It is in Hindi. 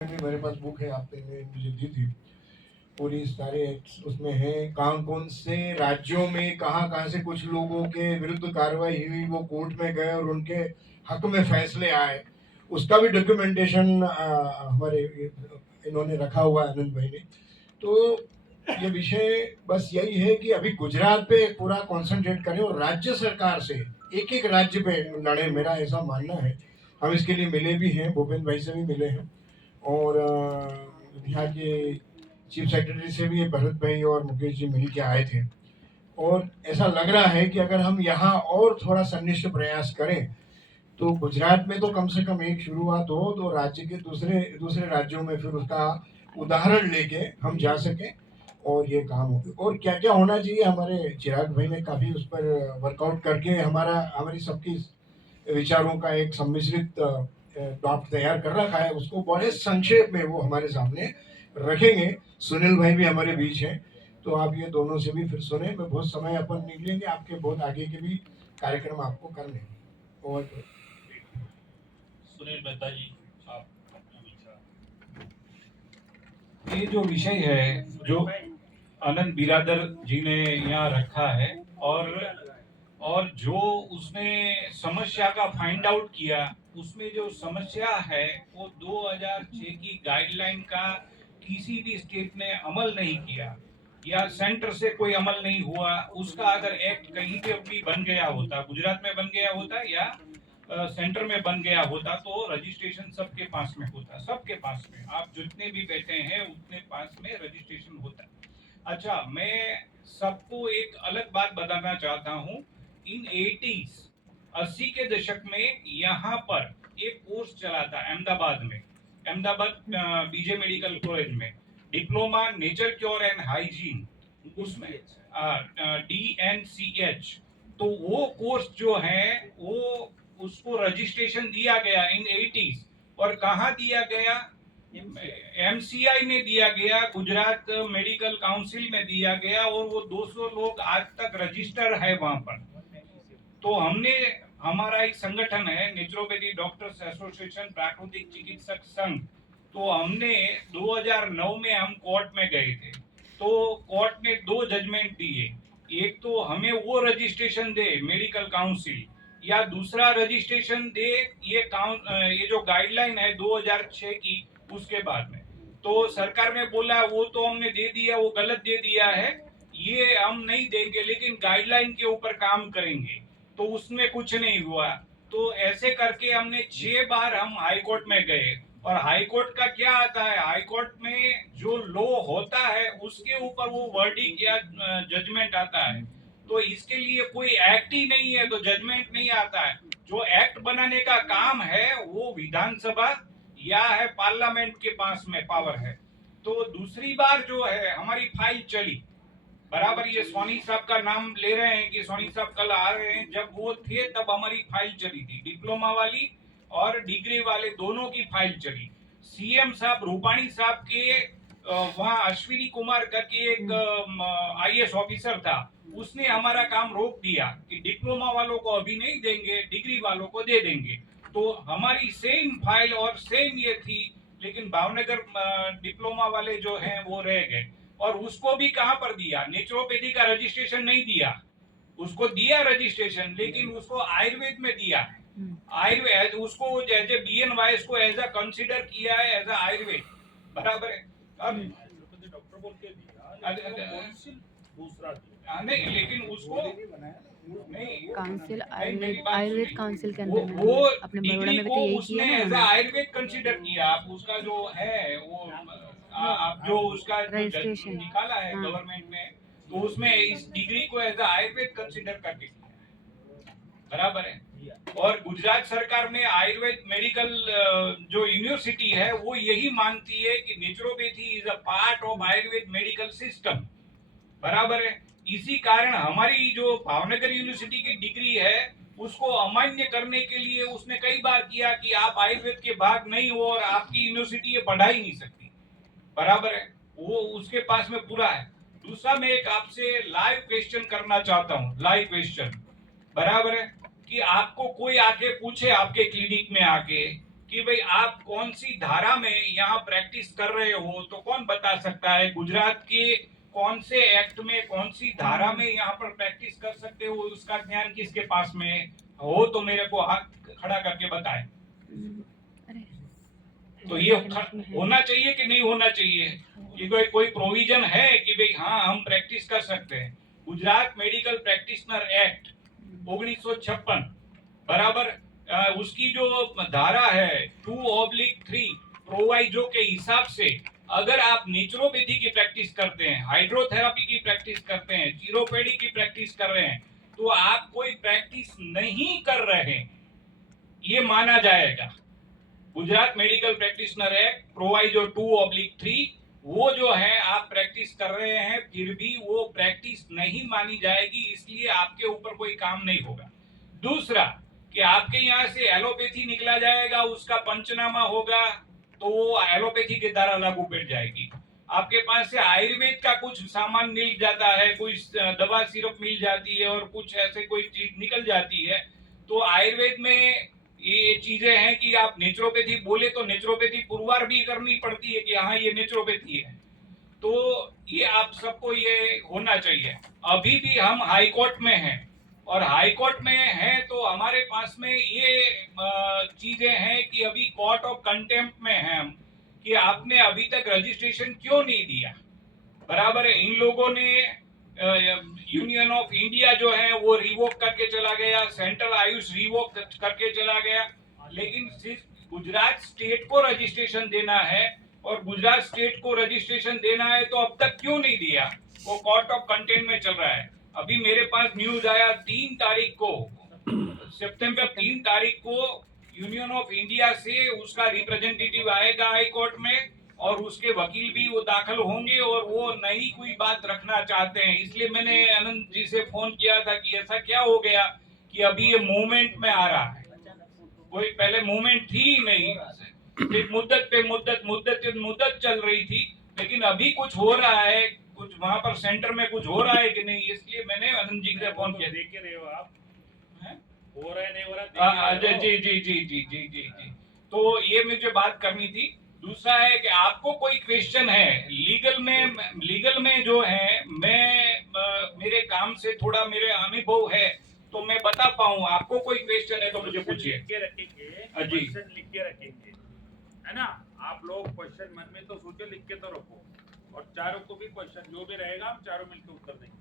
मेरे पास बुक है, आपने मुझे दी थी। पूरी सारे उसमें है कौन कौन से राज्यों में कहाँ कहाँ से कुछ लोगों के विरुद्ध कार्रवाई हुई, वो कोर्ट में गए और उनके हक में फैसले आए। उसका भी डॉक्यूमेंटेशन हमारे इन्होंने रखा हुआ है, आनंद भाई ने। तो ये विषय बस यही है कि अभी गुजरात पे पूरा कंसंट्रेट करें और राज्य सरकार से एक एक राज्य पे लड़े, मेरा ऐसा मानना है। हम इसके लिए मिले भी हैं, भूपेंद्र भाई से भी मिले हैं, और यहाँ के चीफ सेक्रेटरी से भी भरत भाई और मुकेश जी मिल के आए थे। और ऐसा लग रहा है कि अगर हम यहाँ और थोड़ा सनिष्ठ प्रयास करें तो गुजरात में तो कम से कम एक शुरुआत हो, तो राज्य के दूसरे दूसरे राज्यों में फिर उसका उदाहरण लेके हम जा सके और ये काम हो। और क्या क्या होना चाहिए, हमारे चिराग भाई ने काफी उस पर वर्कआउट करके हमारी सबकी विचारों का एक सम्मिश्रित ड्राफ्ट तैयार कर रखा है। उसको बड़े संक्षेप में वो हमारे सामने रखेंगे। सुनील भाई भी हमारे बीच हैं, तो आप ये दोनों से भी फिर सुने। मैं बहुत समय अपन निकलेंगे, आपके बहुत आगे के भी कार्यक्रम आपको करने हैं। और सुनील मेहता जी, आप अपना विचार। ये जो विषय है जो आनंद बिरादर जी ने यहाँ रखा है, और जो उसने समस्या का फाइंड आउट किया, उसमें जो समस्या है वो 2006 की गाइडलाइन का किसी भी स्टेट ने अमल नहीं किया, या सेंटर से कोई अमल नहीं हुआ। उसका अगर एक्ट कहीं पे भी बन गया होता, गुजरात में बन गया होता या सेंटर में बन गया होता, तो रजिस्ट्रेशन सबके पास में होता, सबके पास में, आप जितने भी बैठे हैं उतने पास में रजिस्ट्रेशन होता। अच्छा, मैं सबको एक अलग बात बताना चाहता हूँ। इन 80s के दशक में यहाँ पर एक कोर्स चला था अहमदाबाद में, अहमदाबाद बीजे मेडिकल कॉलेज में, diploma nature cure and hygiene, उसमें DNCH। तो वो कोर्स जो है वो उसको रजिस्ट्रेशन दिया गया इन 80s। और कहाँ दिया गया? MCI में दिया गया, गुजरात मेडिकल काउंसिल में दिया गया, और वो 200 लोग आज तक रजिस्टर है वहां पर। तो हमने, हमारा एक संगठन है नेचुरोपैथी डॉक्टर्स एसोसिएशन, प्राकृतिक चिकित्सक संघ, तो हमने 2009 में हम कोर्ट में गए थे। तो कोर्ट ने 2 जजमेंट दिए, एक तो हमें वो रजिस्ट्रेशन दे मेडिकल काउंसिल, या दूसरा रजिस्ट्रेशन दे ये जो गाइडलाइन है 2006 की, उसके बाद में। तो सरकार ने बोला वो तो हमने दे दिया, वो गलत दे दिया है, ये हम नहीं देंगे, लेकिन गाइडलाइन के ऊपर काम करेंगे। तो उसमें कुछ नहीं हुआ। तो ऐसे करके हमने 6 बार हम हाई कोर्ट में गए, और हाई कोर्ट का क्या आता है, हाई कोर्ट में जो लॉ होता है उसके ऊपर वो वर्डिक या जजमेंट आता है। तो इसके लिए कोई एक्ट ही नहीं है, तो जजमेंट नहीं आता है। जो एक्ट बनाने का काम है वो विधानसभा या है पार्लियामेंट के पास में पावर है। तो दूसरी बार जो है हमारी फाइल चली, बराबर, ये सोनी साहब का नाम ले रहे हैं कि सोनी साहब कल आ रहे हैं, जब वो थे तब हमारी फाइल चली थी, डिप्लोमा वाली और डिग्री वाले दोनों की फाइल चली। सीएम साहब रूपाणी साहब के वहाँ अश्विनी कुमार करके एक IAS ऑफिसर था, उसने हमारा काम रोक दिया कि डिप्लोमा वालों को अभी नहीं देंगे, डिग्री वालों को दे देंगे। तो हमारी सेम फाइल और सेम ये थी, लेकिन भावनगर डिप्लोमा वाले जो हैं वो रह गए। और उसको भी कहां पर दिया, नेचुरोपैथी का रजिस्ट्रेशन नहीं दिया, उसको दिया रजिस्ट्रेशन, लेकिन उसको आयुर्वेद में दिया है। आयुर्वेद उसको एज ए BNYS को एज अ कंसिडर किया है, एज अ आयुर्वेद, बराबर है। अब डॉक्टर बोल के दिया, दूसरा नहीं, लेकिन उसको काउंसिल आयुर्वेद काउंसिल के अंदर वो में अपने बड़ोड़ा डिग्री में भी को तो यही उसने किया एज ना आयुर्वेद कंसिडर किया। आप उसका जो है वो आप जो उसका रजिस्ट्रेशन निकाला है गवर्नमेंट में, तो उसमें इस डिग्री को एज आयुर्वेद कंसिडर करके किया है, बराबर है। और गुजरात सरकार ने आयुर्वेद मेडिकल जो यूनिवर्सिटी है वो यही मानती है कि naturopathy is a part of Ayurveda medical system, बराबर है। इसी कारण हमारी जो भावनगर यूनिवर्सिटी की डिग्री है उसको अमान्य करने के लिए उसने कई बार किया कि आप आयुर्वेद के भाग नहीं हो और आपकी यूनिवर्सिटी ये पढ़ा ही नहीं सकती, बराबर है। वो उसके पास में पूरा है। दूसरा, मैं एक आपसे लाइव क्वेश्चन करना चाहता हूँ, लाइव क्वेश्चन, बराबर है, कि आपको कोई आके पूछे आपके क्लिनिक में आके कि भाई आप कौन सी धारा में यहाँ प्रैक्टिस कर रहे हो, तो कौन बता सकता है गुजरात के कौन से एक्ट में कौन सी धारा में यहाँ पर प्रैक्टिस कर सकते हो, उसका ज्ञान किसके पास में हो तो मेरे को हाथ खड़ा करके बताए। अरे तो ये होना चाहिए कि नहीं होना चाहिए, कि कोई प्रोविजन है कि भाई हाँ हम प्रैक्टिस कर सकते हैं। गुजरात मेडिकल प्रैक्टिशनर एक्ट 1956 बराबर उसकी जो धारा है 2/3 प्रोवाइजो के हिसाब से अगर आप नेचुरोपैथी की प्रैक्टिस करते हैं, हाइड्रोथेरेपी की प्रैक्टिस करते हैं, चिरोपैडी की प्रैक्टिस कर रहे हैं, तो आप कोई प्रैक्टिस नहीं कर रहे, ये माना जाएगा। Gujarat medical practitioner act proviso 2/3 वो जो है आप प्रैक्टिस कर रहे हैं फिर भी वो प्रैक्टिस नहीं मानी जाएगी, इसलिए आपके ऊपर कोई काम नहीं होगा। दूसरा कि आपके यहाँ से एलोपैथी निकला जाएगा, उसका पंचनामा होगा तो वो एलोपैथी की धारा लागू पड़ जाएगी। आपके पास से आयुर्वेद का कुछ सामान मिल जाता है, कोई दवा सिरप मिल जाती है और कुछ ऐसे कोई चीज निकल जाती है, तो आयुर्वेद में ये चीजें हैं कि आप नेचुरोपैथी बोले तो नेचुरोपैथी पुरवार भी करनी पड़ती है कि हाँ ये नेचुरोपैथी है। तो ये आप सबको ये होना चाहिए। अभी भी हम हाई कोर्ट में हैं और हाई कोर्ट में हैं तो हमारे पास में ये चीजें हैं कि अभी कोर्ट ऑफ कंटेम्प्ट में हैं हम, कि आपने अभी तक रजिस्ट्रेशन क्यों नहीं दिया। बराबर है, इन लोगों ने यूनियन ऑफ इंडिया जो है वो रिवोक करके चला गया, सेंट्रल आयुष रिवोक करके चला गया, लेकिन सिर्फ गुजरात स्टेट को रजिस्ट्रेशन देना है और गुजरात स्टेट को रजिस्ट्रेशन देना है तो अब तक क्यों नहीं दिया, वो कोर्ट ऑफ कंटेम्प्ट में चल रहा है। अभी मेरे पास न्यूज आया 3 तारीख को, सितंबर 3 तारीख को यूनियन ऑफ इंडिया से उसका रिप्रेजेंटेटिव आएगा हाई कोर्ट में और उसके वकील भी वो दाखिल होंगे और वो नई कोई बात रखना चाहते हैं। इसलिए मैंने अनंत जी से फोन किया था कि ऐसा क्या हो गया कि अभी ये मूवमेंट में आ रहा है, कोई पहले मूवमेंट थी ही नहीं, सिर्फ मुद्दत पे मुद्दत चल रही थी, लेकिन अभी कुछ हो रहा है, कुछ वहां पर सेंटर में कुछ हो रहा है कि नहीं, इसलिए मैंने अनंत जी से फोन किया। देख के रहे हो आप, हो रहा है नहीं हो रहा, जी जी जी जी जी जी जी। तो ये मुझे बात करनी थी। दूसरा है कि आपको कोई क्वेश्चन है लीगल में जो है, मैं मेरे काम से थोड़ा मेरे अनुभव है तो मैं बता पाऊँ, आपको कोई क्वेश्चन है तो मुझे पूछिए। लिख के रखेंगे, जी क्वेश्चन लिख के रखेंगे, है ना। आप लोग क्वेश्चन मन में तो सोचो, लिख के तो रखो, और चारों को भी क्वेश्चन जो भी रहेगा हम चारों मिलकर उत्तर देंगे।